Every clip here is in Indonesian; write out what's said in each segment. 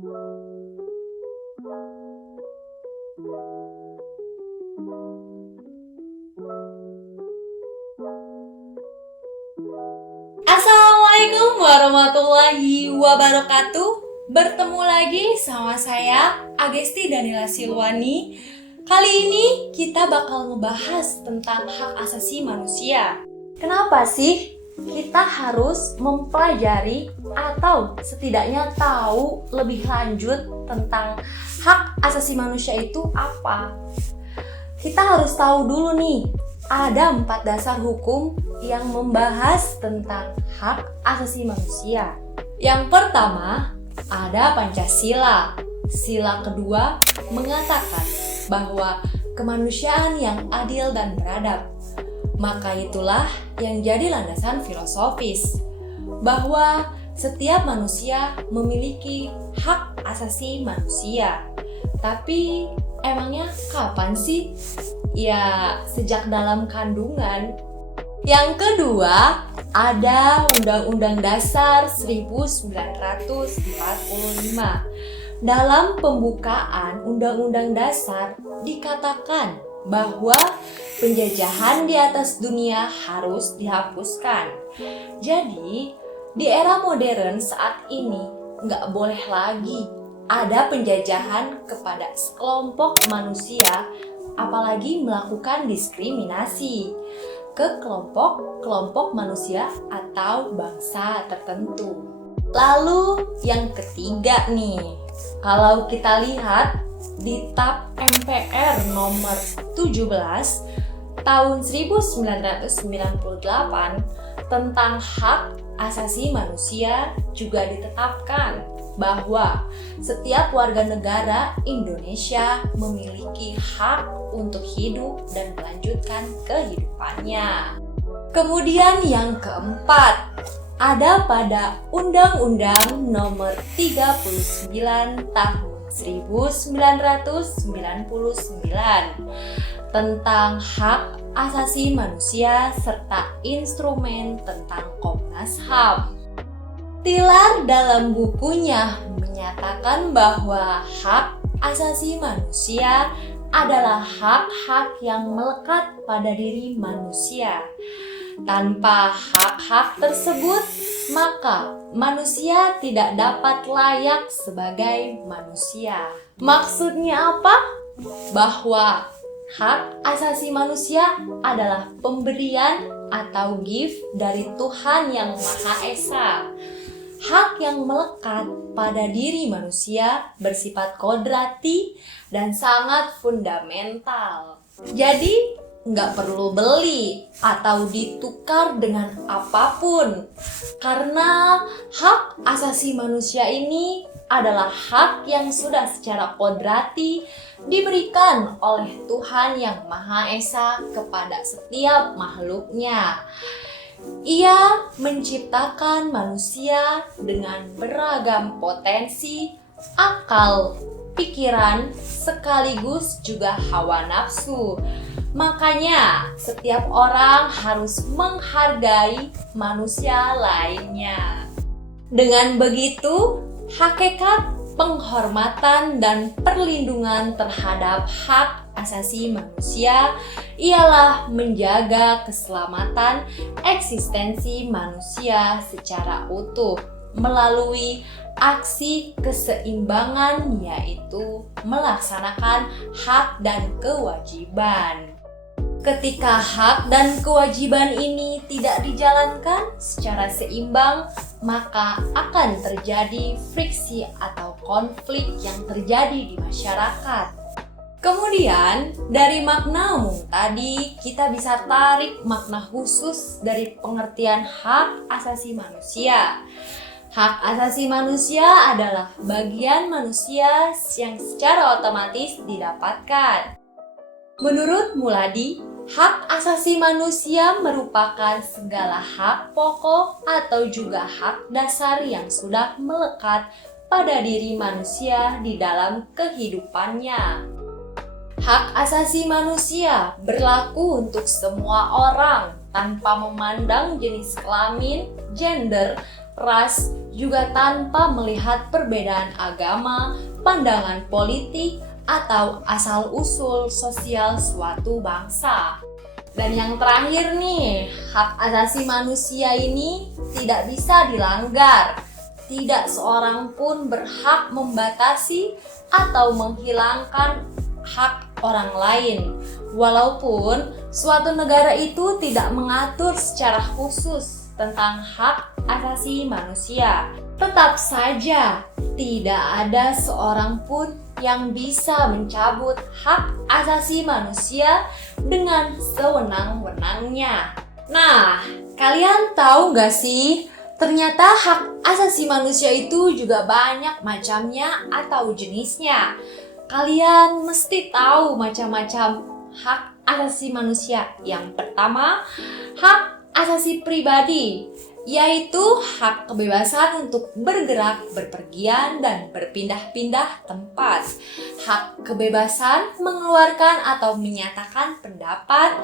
Assalamualaikum warahmatullahi wabarakatuh. Bertemu lagi sama saya Agesti Danila Silwani. Kali ini kita bakal ngebahas tentang hak asasi manusia. Kenapa sih kita harus mempelajari atau setidaknya tahu lebih lanjut tentang hak asasi manusia itu apa? Kita harus tahu dulu nih, ada 4 dasar hukum yang membahas tentang hak asasi manusia. Yang pertama, ada Pancasila. Sila kedua mengatakan bahwa kemanusiaan yang adil dan beradab. Maka itulah yang jadi landasan filosofis, bahwa setiap manusia memiliki hak asasi manusia. Tapi emangnya kapan sih? Ya, sejak dalam kandungan. Yang kedua, ada Undang-Undang Dasar 1945. Dalam pembukaan Undang-Undang Dasar dikatakan bahwa penjajahan di atas dunia harus dihapuskan. Jadi, di era modern saat ini nggak boleh lagi ada penjajahan kepada sekelompok manusia, apalagi melakukan diskriminasi ke kelompok manusia atau bangsa tertentu. Lalu yang ketiga nih, kalau kita lihat di TAP MPR nomor 17 tahun 1998 tentang hak asasi manusia juga ditetapkan bahwa setiap warga negara Indonesia memiliki hak untuk hidup dan melanjutkan kehidupannya. Kemudian yang keempat, ada pada Undang-Undang Nomor 39 Tahun 1999 tentang hak asasi manusia serta instrumen tentang Komnas HAM. Tilar dalam bukunya menyatakan bahwa hak asasi manusia adalah hak-hak yang melekat pada diri manusia. Tanpa hak-hak tersebut, maka manusia tidak dapat layak sebagai manusia. Maksudnya apa? Bahwa hak asasi manusia adalah pemberian atau gift dari Tuhan yang Maha Esa. Hak yang melekat pada diri manusia bersifat kodrati dan sangat fundamental. Jadi, nggak perlu beli atau ditukar dengan apapun, karena hak asasi manusia ini adalah hak yang sudah secara kodrati diberikan oleh Tuhan yang Maha Esa kepada setiap makhluknya. Ia menciptakan manusia dengan beragam potensi, akal, pikiran, sekaligus juga hawa nafsu. Makanya, setiap orang harus menghargai manusia lainnya. Dengan begitu, hakikat penghormatan dan perlindungan terhadap hak asasi manusia ialah menjaga keselamatan eksistensi manusia secara utuh melalui aksi keseimbangan, yaitu melaksanakan hak dan kewajiban. Ketika hak dan kewajiban ini tidak dijalankan secara seimbang, maka akan terjadi friksi atau konflik yang terjadi di masyarakat. Kemudian, dari makna umum tadi, kita bisa tarik makna khusus dari pengertian hak asasi manusia. Hak asasi manusia adalah bagian manusia yang secara otomatis didapatkan. Menurut Muladi, hak asasi manusia merupakan segala hak pokok atau juga hak dasar yang sudah melekat pada diri manusia di dalam kehidupannya. Hak asasi manusia berlaku untuk semua orang tanpa memandang jenis kelamin, gender, ras, juga tanpa melihat perbedaan agama, pandangan politik, atau asal-usul sosial suatu bangsa. Dan yang terakhir nih, hak asasi manusia ini tidak bisa dilanggar. Tidak seorang pun berhak membatasi atau menghilangkan hak orang lain. Walaupun suatu negara itu tidak mengatur secara khusus tentang hak asasi manusia, tetap saja tidak ada seorang pun yang bisa mencabut hak asasi manusia dengan sewenang-wenangnya. Nah, kalian tahu gak sih? Ternyata hak asasi manusia itu juga banyak macamnya atau jenisnya. Kalian mesti tahu macam-macam hak asasi manusia. Yang pertama, hak asasi pribadi, yaitu hak kebebasan untuk bergerak, berpergian, dan berpindah-pindah tempat. Hak kebebasan mengeluarkan atau menyatakan pendapat,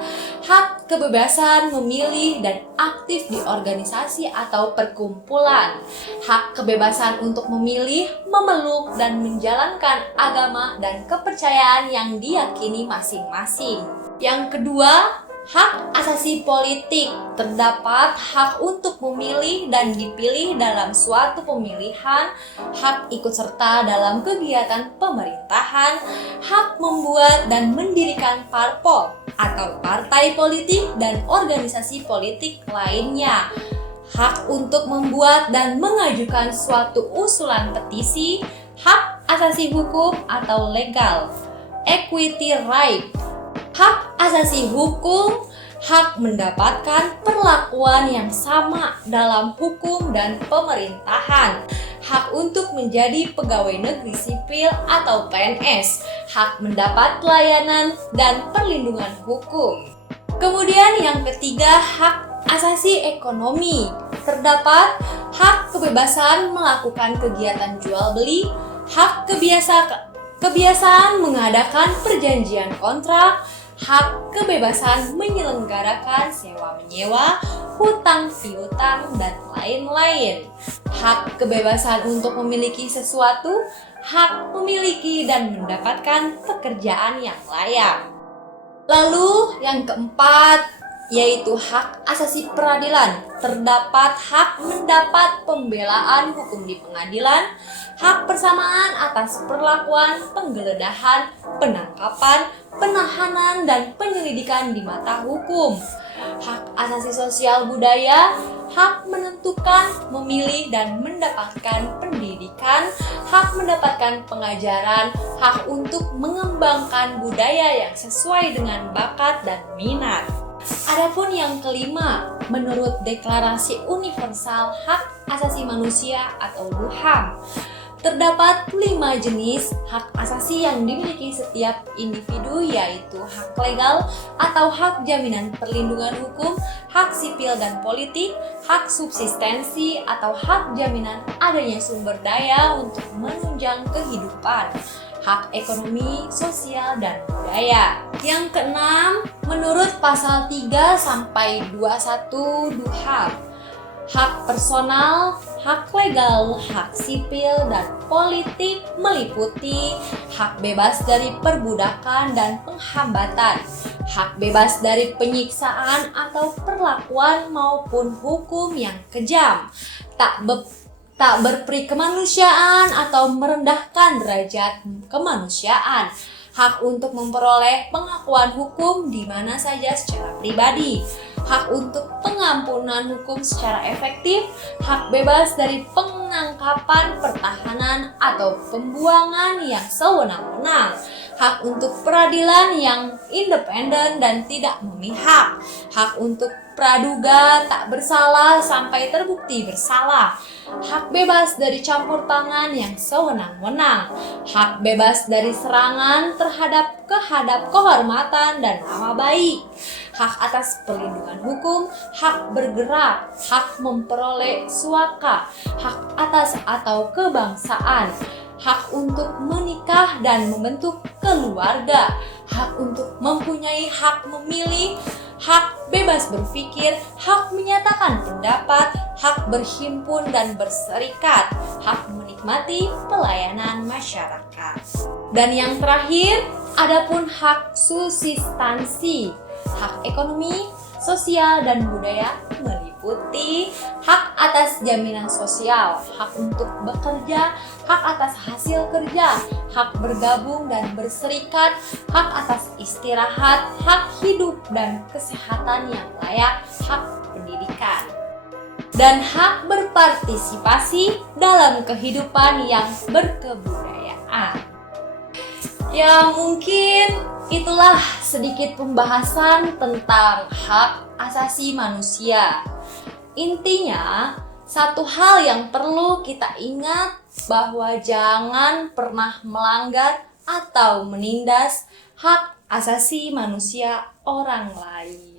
hak kebebasan memilih dan aktif di organisasi atau perkumpulan, hak kebebasan untuk memilih, memeluk, dan menjalankan agama dan kepercayaan yang diyakini masing-masing. Yang kedua, hak asasi politik. Terdapat hak untuk memilih dan dipilih dalam suatu pemilihan, hak ikut serta dalam kegiatan pemerintahan, hak membuat dan mendirikan parpol atau partai politik dan organisasi politik lainnya, hak untuk membuat dan mengajukan suatu usulan petisi, hak asasi hukum atau legal, equity right. Hak asasi hukum, hak mendapatkan perlakuan yang sama dalam hukum dan pemerintahan, hak untuk menjadi pegawai negeri sipil atau PNS, hak mendapat pelayanan dan perlindungan hukum. Kemudian yang ketiga, hak asasi ekonomi. Terdapat hak kebebasan melakukan kegiatan jual beli, hak kebiasaan mengadakan perjanjian kontrak, hak kebebasan menyelenggarakan sewa-menyewa, hutang piutang, dan lain-lain. Hak kebebasan untuk memiliki sesuatu, hak memiliki dan mendapatkan pekerjaan yang layak. Lalu yang keempat, yaitu hak asasi peradilan. Terdapat hak mendapat pembelaan hukum di pengadilan, hak persamaan atas perlakuan, penggeledahan, penangkapan, penahanan, dan penyelidikan di mata hukum. Hak asasi sosial budaya, hak menentukan, memilih, dan mendapatkan pendidikan, hak mendapatkan pengajaran, hak untuk mengembangkan budaya yang sesuai dengan bakat dan minat. Adapun yang kelima, menurut Deklarasi Universal Hak Asasi Manusia atau DUHAM, terdapat 5 jenis hak asasi yang dimiliki setiap individu, yaitu hak legal atau hak jaminan perlindungan hukum, hak sipil dan politik, hak subsistensi atau hak jaminan adanya sumber daya untuk menunjang kehidupan, hak ekonomi, sosial, dan budaya. Yang keenam, menurut pasal 3 sampai 21 DUHAM, hak personal, hak legal, hak sipil, dan politik meliputi hak bebas dari perbudakan dan penghambatan, hak bebas dari penyiksaan atau perlakuan maupun hukum yang kejam, tak berperi kemanusiaan atau merendahkan derajat kemanusiaan, hak untuk memperoleh pengakuan hukum di mana saja secara pribadi, hak untuk pengampunan hukum secara efektif, hak bebas dari penangkapan, pertahanan, atau pembuangan yang sewenang-wenang, hak untuk peradilan yang independen dan tidak memihak, hak untuk praduga tak bersalah sampai terbukti bersalah, hak bebas dari campur tangan yang sewenang-wenang, hak bebas dari serangan terhadap kehormatan dan nama baik, hak atas perlindungan hukum, hak bergerak, hak memperoleh suaka, hak atas atau kebangsaan, hak untuk menikah dan membentuk keluarga, hak untuk mempunyai hak memilih, hak bebas berpikir, hak menyatakan pendapat, hak berhimpun dan berserikat, hak menikmati pelayanan masyarakat. Dan yang terakhir, adapun hak subsistansi, hak ekonomi, sosial, dan budaya meliputi hak atas jaminan sosial, hak untuk bekerja, hak atas hasil kerja, hak bergabung dan berserikat, hak atas istirahat, hak hidup dan kesehatan yang layak, hak pendidikan, dan hak berpartisipasi dalam kehidupan yang berkebudayaan. Ya, mungkin itulah sedikit pembahasan tentang hak asasi manusia. Intinya, satu hal yang perlu kita ingat bahwa jangan pernah melanggar atau menindas hak asasi manusia orang lain.